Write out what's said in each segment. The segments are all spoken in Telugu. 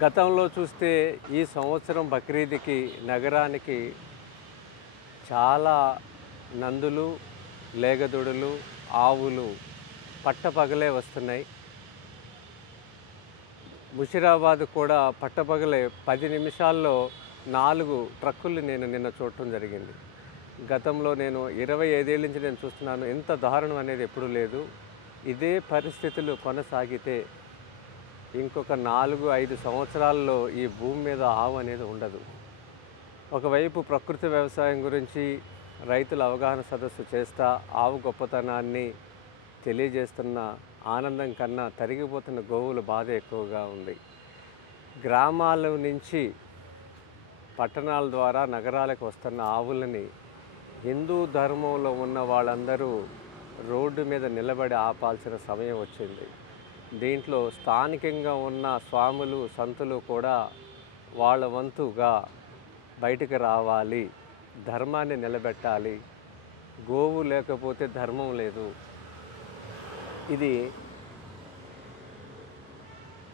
గతంలో చూస్తే ఈ సంవత్సరం బక్రీద్‌కి నగరానికి చాలా నందులు, లేగదూడలు, ఆవులు పట్టపగలే వస్తున్నాయి. ముషీరాబాద్ కూడా పట్టపగలే 10 నిమిషాల్లో 4 ట్రక్కులు నేను నిన్న చూడటం జరిగింది. గతంలో నేను 25 ఏళ్ళ నుంచి నేను చూస్తున్నాను. ఇంత దారుణం అనేది ఎప్పుడూ లేదు. ఇదే పరిస్థితులు కొనసాగితే ఇంకొక 4, 5 సంవత్సరాల్లో ఈ భూమి మీద ఆవు అనేది ఉండదు. ఒకవైపు ప్రకృతి వ్యవసాయం గురించి రైతుల అవగాహన సదస్సు చేస్తా ఆవు గొప్పతనాన్ని తెలియజేస్తున్న ఆనందం కన్నా తరిగిపోతున్న గోవుల బాధ ఎక్కువగా ఉంది. గ్రామాల నుంచి పట్టణాల ద్వారా నగరాలకు వస్తున్న ఆవులని హిందూ ధర్మంలో ఉన్న వాళ్ళందరూ రోడ్డు మీద నిలబడి ఆపాల్సిన సమయం వచ్చింది. దీంట్లో స్థానికంగా ఉన్న స్వాములు, సంతులు కూడా వాళ్ళ వంతుగా బయటికి రావాలి, ధర్మాన్ని నిలబెట్టాలి. గోవు లేకపోతే ధర్మం లేదు.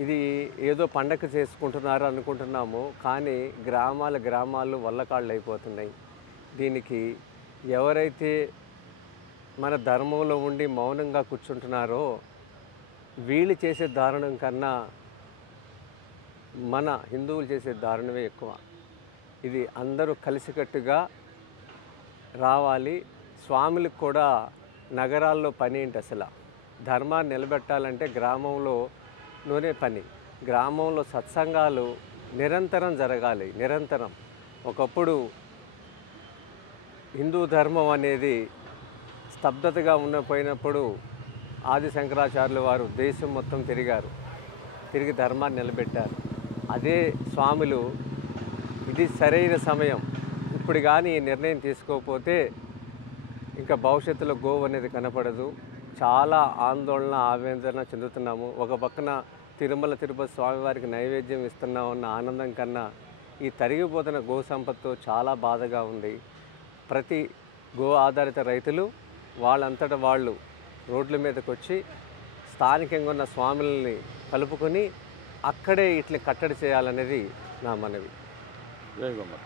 ఇది ఏదో పండగ చేసుకుంటున్నారు అనుకుంటున్నాము, కానీ గ్రామాలు వల్లకాళ్ళు అయిపోతున్నాయి. దీనికి ఎవరైతే మన ధర్మంలో ఉండి మౌనంగా కూర్చుంటున్నారో వీళ్ళు చేసే దారుణం కన్నా మన హిందువులు చేసే దారుణమే ఎక్కువ. ఇది అందరూ కలిసికట్టుగా రావాలి. స్వాములకు కూడా నగరాల్లో పని ఏంటి అసలు? ధర్మాన్ని నిలబెట్టాలంటే గ్రామంలోనే పని. గ్రామంలో సత్సంగాలు నిరంతరం జరగాలి. ఒకప్పుడు హిందూ ధర్మం అనేది స్తబ్దతగా పోయినప్పుడు ఆది శంకరాచార్యుల వారు దేశం మొత్తం తిరిగి ధర్మాన్ని నిలబెట్టారు. అదే స్వాములు ఇది సరైన సమయం, ఇప్పుడు కానీ ఈ నిర్ణయం తీసుకోకపోతే ఇంకా భవిష్యత్తులో గోవు అనేది కనపడదు. చాలా ఆందోళన, ఆవేదన చెందుతున్నాము. ఒక పక్కన తిరుపతి స్వామివారికి నైవేద్యం ఇస్తున్నామన్న ఆనందం కన్నా ఈ తరిగిపోతున్న గో సంపత్తు చాలా బాధగా ఉంది. ప్రతి గో ఆధారిత రైతులు వాళ్ళంతటా వాళ్ళు రోడ్ల మీదకి వచ్చి స్థానికంగా ఉన్న స్వాములని కలుపుకొని అక్కడే ఇట్లా కట్టడి చేయాలనేది నా మనవి. జై గోమాత.